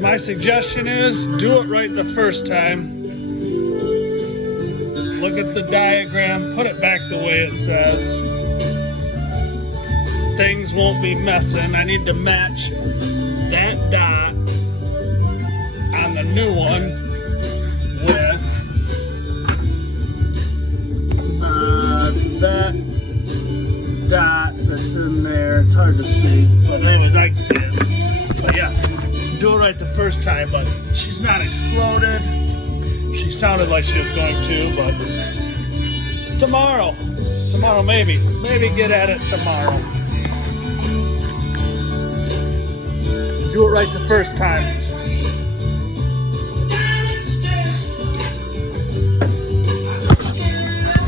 My suggestion is do it right the first time. Look at the diagram, put it back the way it says. Things won't be messing. I need to match that dot on the new one with that dot that's in there. It's hard to see, but anyways, I can see it. But yeah, do it right the first time, but she's not exploded. She sounded like she was going to, but tomorrow maybe get at it tomorrow. Do it right the first time.